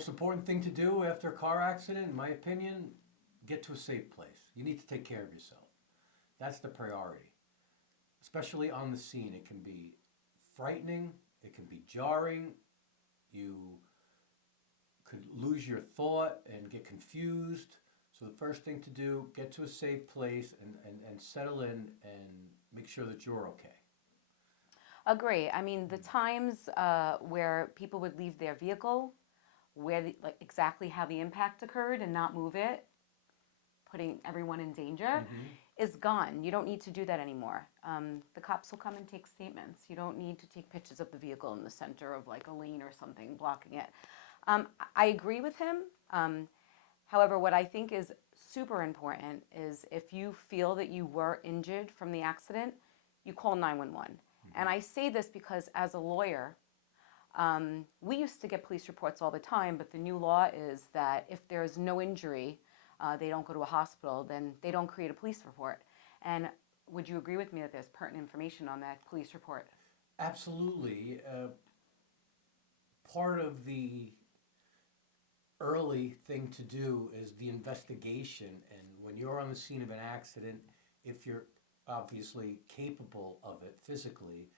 most important thing to do after a car accident, in my opinion, get to a safe place. You need to take care of yourself. That's the priority. Especially on the scene. It can be frightening, it can be jarring, you could lose your thought and get confused. So the first thing to do, get to a safe place and settle in and make sure that you're okay. Agree. I mean, the times where people would leave their vehicle, like exactly how the impact occurred and not move it, putting everyone in danger, is gone. You don't need to do that anymore. The cops will come and take statements. You don't need to take pictures of the vehicle in the center of like a lane or something blocking it. I agree with him. However, what I think is super important is if you feel that you were injured from the accident, you call 911. And I say this because as a lawyer, we used to get police reports all the time, but the new law is that if there's no injury, they don't go to a hospital, then they don't create a police report. And would you agree with me that there's pertinent information on that police report? Absolutely. Part of the early thing to do is the investigation. And when you're on the scene of an accident, if you're obviously capable of it physically,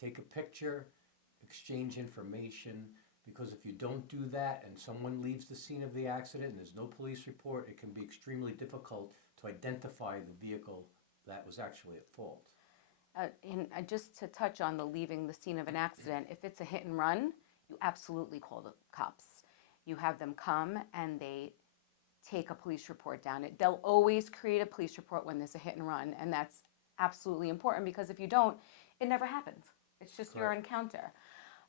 take a picture, exchange information, because if you don't do that and someone leaves the scene of the accident and there's no police report, it can be extremely difficult to identify the vehicle that was actually at fault. And just to touch on the leaving the scene of an accident, if it's a hit and run, you absolutely call the cops. You have them come and they take a police report down. They'll always create a police report when there's a hit and run, and that's absolutely important because if you don't, it never happens. It's just your encounter.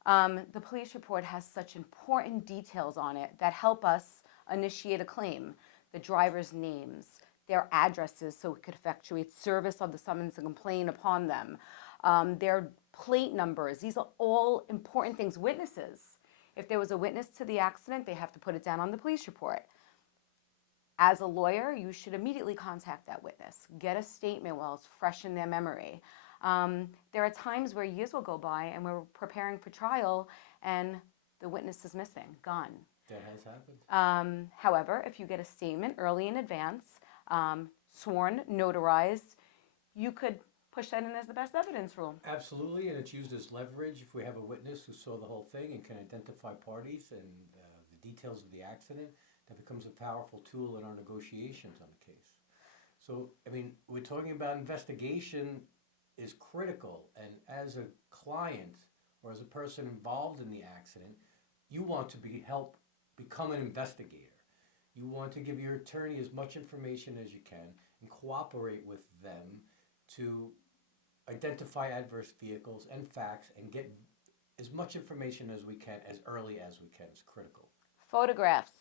The police report has such important details on it that help us initiate a claim. The driver's names, their addresses, so it could effectuate service of the summons and complaint upon them, their plate numbers. These are all important things. Witnesses. If there was a witness to the accident, they have to put it down on the police report. As a lawyer, you should immediately contact that witness. Get a statement while it's fresh in their memory. There are times where years will go by and we're preparing for trial and the witness is missing, gone. That has happened. However, if you get a statement early in advance, sworn, notarized, you could push that in as the best evidence rule. Absolutely, and it's used as leverage if we have a witness who saw the whole thing and can identify parties and the details of the accident. That becomes a powerful tool in our negotiations on the case. So, I mean, we're talking about investigation is critical, and as a client or as a person involved in the accident, you want to become an investigator. You want to give your attorney as much information as you can and cooperate with them to identify adverse vehicles and facts and get as much information as we can as early as we can. It's critical. Photographs.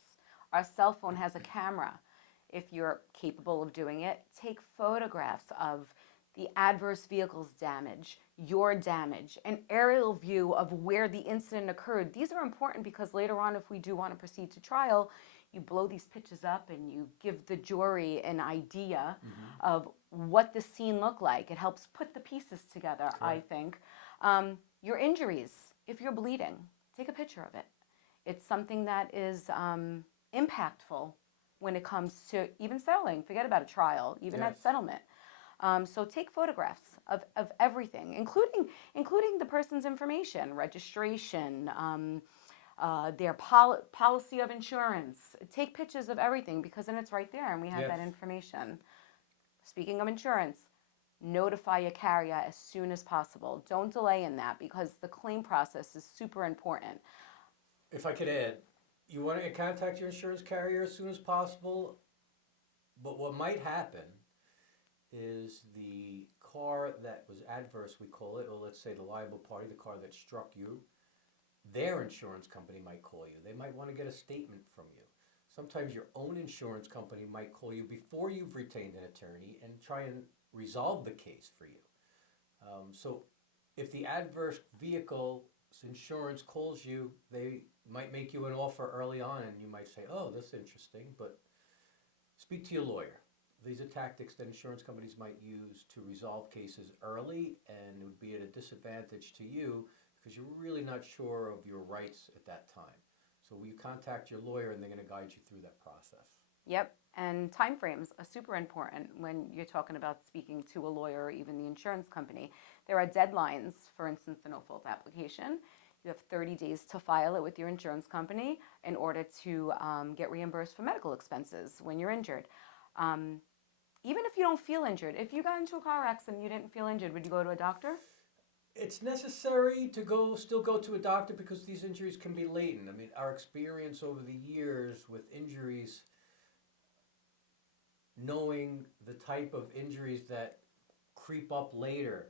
Our cell phone has a camera. If you're capable of doing it, take photographs of the adverse vehicle's damage, your damage, an aerial view of where the incident occurred. These are important because later on, if we do want to proceed to trial, you blow these pictures up and you give the jury an idea of what the scene looked like. It helps put the pieces together, correct. I think. Your injuries, if you're bleeding, take a picture of it. It's something that is impactful when it comes to even settling. Forget about a trial, even at settlement. So take photographs of everything, including the person's information, registration, their policy of insurance. Take pictures of everything because then it's right there and we have that information. Speaking of insurance, notify your carrier as soon as possible. Don't delay in that because the claim process is super important. If I could add, you want to contact your insurance carrier as soon as possible, but what might happen is the car that was adverse, we call it, or let's say the liable party, the car that struck you, their insurance company might call you. They might want to get a statement from you. Sometimes your own insurance company might call you before you've retained an attorney and try and resolve the case for you. So if the adverse vehicle's insurance calls you, they might make you an offer early on and you might say, oh, that's interesting, but speak to your lawyer. These are tactics that insurance companies might use to resolve cases early, and it would be at a disadvantage to you because you're really not sure of your rights at that time. So you contact your lawyer and they're going to guide you through that process. Yep. And timeframes are super important when you're talking about speaking to a lawyer or even the insurance company. There are deadlines, for instance, the no-fault application. You have 30 days to file it with your insurance company in order to get reimbursed for medical expenses when you're injured. Even if you don't feel injured, if you got into a car accident and you didn't feel injured, would you go to a doctor? It's necessary to still go to a doctor because these injuries can be latent. I mean, our experience over the years with injuries, knowing the type of injuries that creep up later.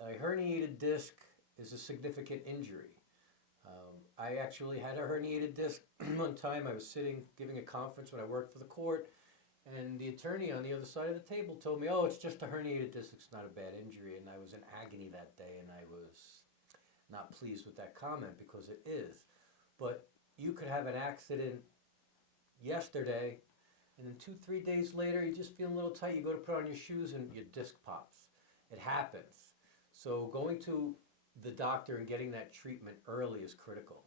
A herniated disc is a significant injury. I actually had a herniated disc one time. I was sitting giving a conference when I worked for the court, and the attorney on the other side of the table told me, "Oh, it's just a herniated disc. It's not a bad injury." And I was in agony that day, and I was not pleased with that comment because it is. But you could have an accident yesterday, and then 2, 3 days later, you just feel a little tight. You go to put on your shoes, and your disc pops. It happens. So going to the doctor and getting that treatment early is critical.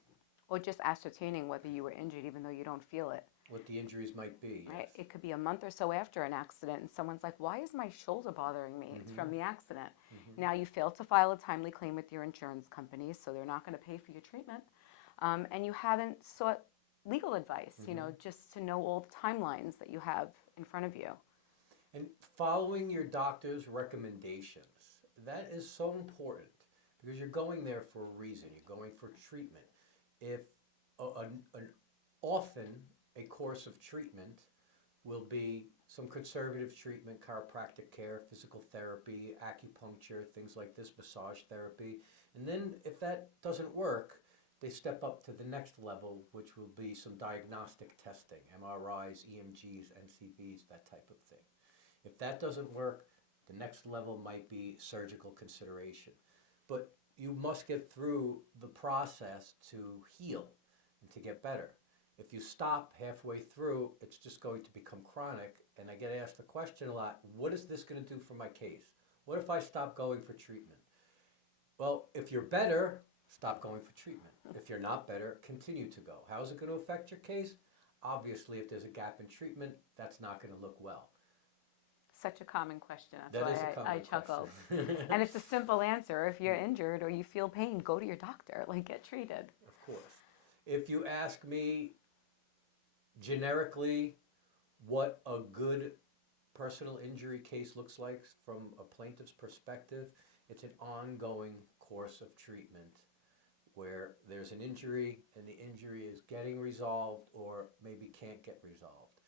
Or just ascertaining whether you were injured even though you don't feel it. What the injuries might be. Right? Yes. It could be a month or so after an accident and someone's like, why is my shoulder bothering me? It's from the accident. Now you failed to file a timely claim with your insurance company, so they're not going to pay for your treatment. And you haven't sought legal advice, just to know all the timelines that you have in front of you. And following your doctor's recommendations, that is so important because you're going there for a reason. You're going for treatment. If often a course of treatment will be some conservative treatment, chiropractic care, physical therapy, acupuncture, things like this, massage therapy. And then if that doesn't work, they step up to the next level, which will be some diagnostic testing, MRIs, EMGs, NCVs, that type of thing. If that doesn't work, the next level might be surgical consideration. But you must get through the process to heal and to get better. If you stop halfway through, it's just going to become chronic. And I get asked the question a lot, what is this going to do for my case? What if I stop going for treatment? Well, if you're better, stop going for treatment. If you're not better, continue to go. How is it going to affect your case? Obviously, if there's a gap in treatment, that's not going to look well. Such a common question. That That's is why a common I chuckled. question. And it's a simple answer. If you're injured or you feel pain, go to your doctor. Get treated. Of course. If you ask me generically what a good personal injury case looks like from a plaintiff's perspective, it's an ongoing course of treatment where there's an injury and the injury is getting resolved or maybe can't get resolved.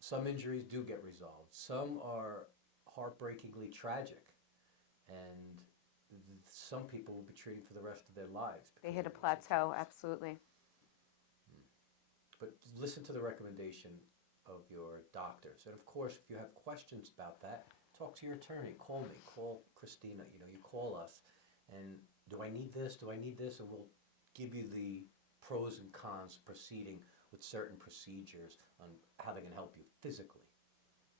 Some injuries do get resolved. Some are heartbreakingly tragic, and some people will be treated for the rest of their lives. They hit a plateau, absolutely. But listen to the recommendation of your doctors. And of course, if you have questions about that, talk to your attorney. Call me. Call Christina. You call us. And do I need this? Do I need this? And we'll give you the pros and cons proceeding with certain procedures on how they can help you physically.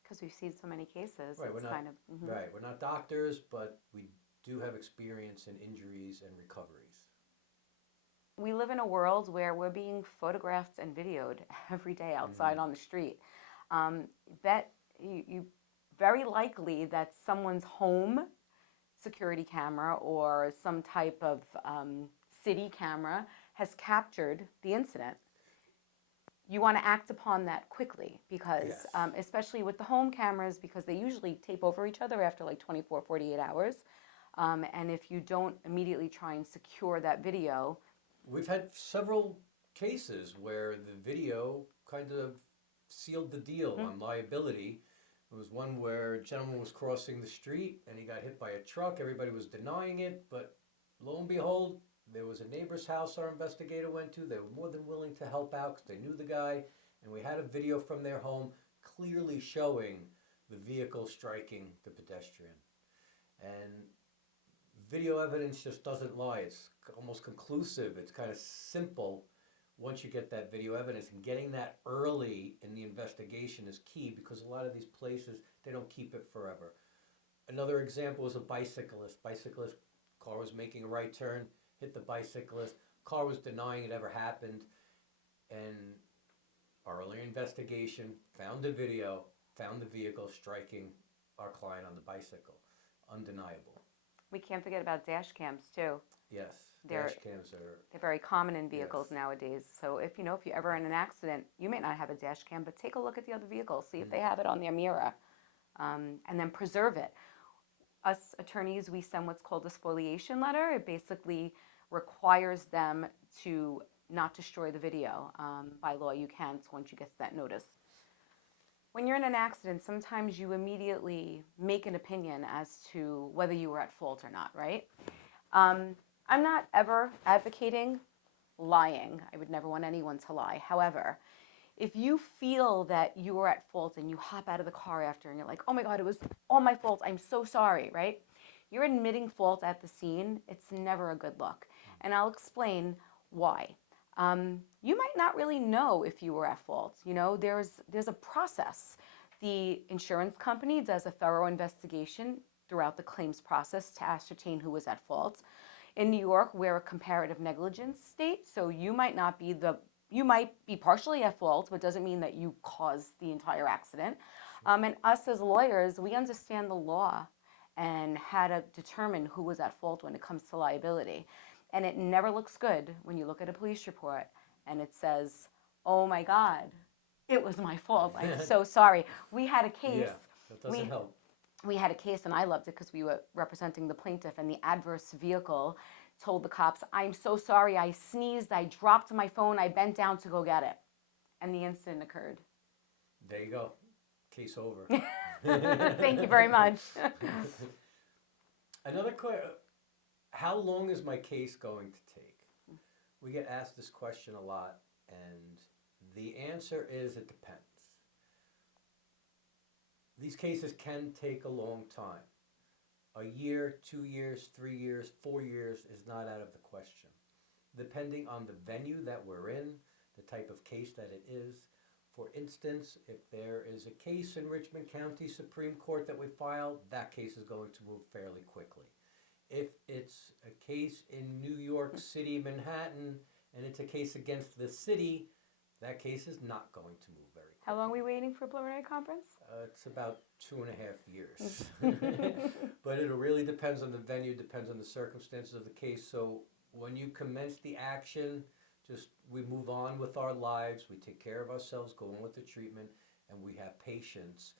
Because we've seen so many cases. Right, it's right. We're not doctors, but we do have experience in injuries and recoveries. We live in a world where we're being photographed and videoed every day outside on the street. Bet you very likely that someone's home security camera or some type of city camera has captured the incident. You want to act upon that quickly because, Yes. Especially with the home cameras, because they usually tape over each other after like 24, 48 hours. And if you don't immediately try and secure that video. We've had several cases where the video kind of sealed the deal on liability. There was one where a gentleman was crossing the street and he got hit by a truck. Everybody was denying it, but lo and behold, there was a neighbor's house our investigator went to. They were more than willing to help out because they knew the guy, and we had a video from their home clearly showing the vehicle striking the pedestrian. And video evidence just doesn't lie. It's almost conclusive. It's kind of simple once you get that video evidence, and getting that early in the investigation is key because a lot of these places, they don't keep it forever. Another example was a bicyclist. Bicyclist car was making a right turn, hit the bicyclist. car was denying it ever happened, and our early investigation found the video, found the vehicle striking our client on the bicycle. Undeniable. We can't forget about dash cams too. Yes, They're- dash cams are. They're very common in vehicles Yes. nowadays. So if you're ever in an accident, you may not have a dash cam, but take a look at the other vehicle, see if they have it on their mirror, and then preserve it. Us attorneys, we send what's called a spoliation letter. It basically requires them to not destroy the video. By law, you can't once you get that notice. When you're in an accident, sometimes you immediately make an opinion as to whether you were at fault or not, right? I'm not ever advocating lying. I would never want anyone to lie. However, if you feel that you were at fault and you hop out of the car after and you're like, oh my God, it was all my fault, I'm so sorry, right? You're admitting fault at the scene. It's never a good look. And I'll explain why. You might not really know if you were at fault. There's a process. The insurance company does a thorough investigation throughout the claims process to ascertain who was at fault. In New York, we're a comparative negligence state, so you might be partially at fault, but doesn't mean that you caused the entire accident. And us as lawyers, we understand the law and how to determine who was at fault when it comes to liability. And it never looks good when you look at a police report and it says, oh my God, it was my fault. I'm so sorry. We had a case. Yeah, that doesn't help. We had a case, and I loved it because we were representing the plaintiff, and the adverse vehicle told the cops, I'm so sorry, I sneezed, I dropped my phone, I bent down to go get it. And the incident occurred. There you go. Case over. Thank you very much. Another question. How long is my case going to take? We get asked this question a lot, and the answer is it depends. These cases can take a long time. A year, 2 years, 3 years, 4 years is not out of the question. Depending on the venue that we're in, the type of case that it is. For instance, if there is a case in Richmond County Supreme Court that we file, that case is going to move fairly quickly. If it's a case in New York City, Manhattan, and it's a case against the city, that case is not going to move very quickly. How long are we waiting for a preliminary conference? It's about 2.5 years. But it really depends on the venue, depends on the circumstances of the case. So when you commence the action, we move on with our lives, we take care of ourselves, go on with the treatment, and we have patience.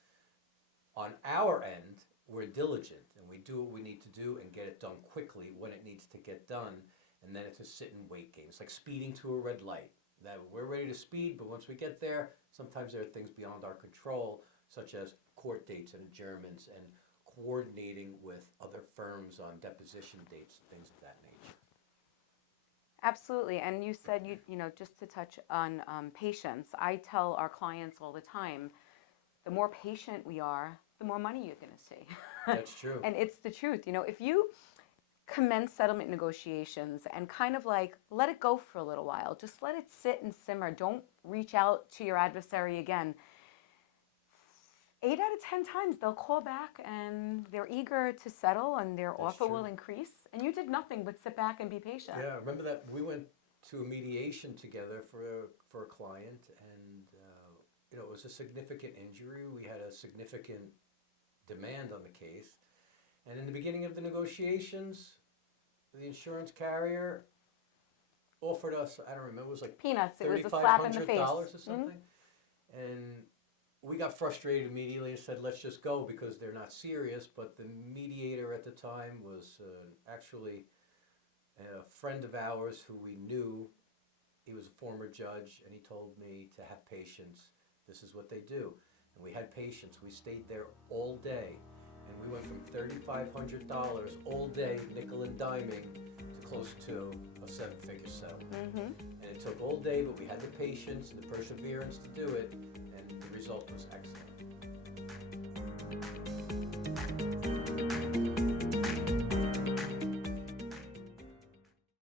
On our end, we're diligent, and we do what we need to do and get it done quickly when it needs to get done. And then it's a sit and wait game. It's like speeding to a red light. That we're ready to speed, but once we get there, sometimes there are things beyond our control, such as court dates and adjournments and coordinating with other firms on deposition dates, things of that nature. Absolutely. And you said, just to touch on patience, I tell our clients all the time, the more patient we are, the more money you're going to see. That's true. And it's the truth. If you commence settlement negotiations and kind of like let it go for a little while, just let it sit and simmer. Don't reach out to your adversary again. 8 out of 10 times they'll call back and they're eager to settle and their offer will increase. And you did nothing but sit back and be patient. Yeah, remember that we went to a mediation together for a client, and it was a significant injury. We had a significant demand on the case. And in the beginning of the negotiations, the insurance carrier offered us, I don't remember, it was like peanuts. It was a slap in the face. $3,500 or something. And we got frustrated immediately and said, let's just go because they're not serious. But the mediator at the time was actually a friend of ours who we knew. He was a former judge, and he told me to have patience. This is what they do. And we had patience. We stayed there all day. And we went from $3,500 all day, nickel and diming, to close to a 7-figure settlement. Mm-hmm. And it took all day, but we had the patience and the perseverance to do it, and the result was excellent.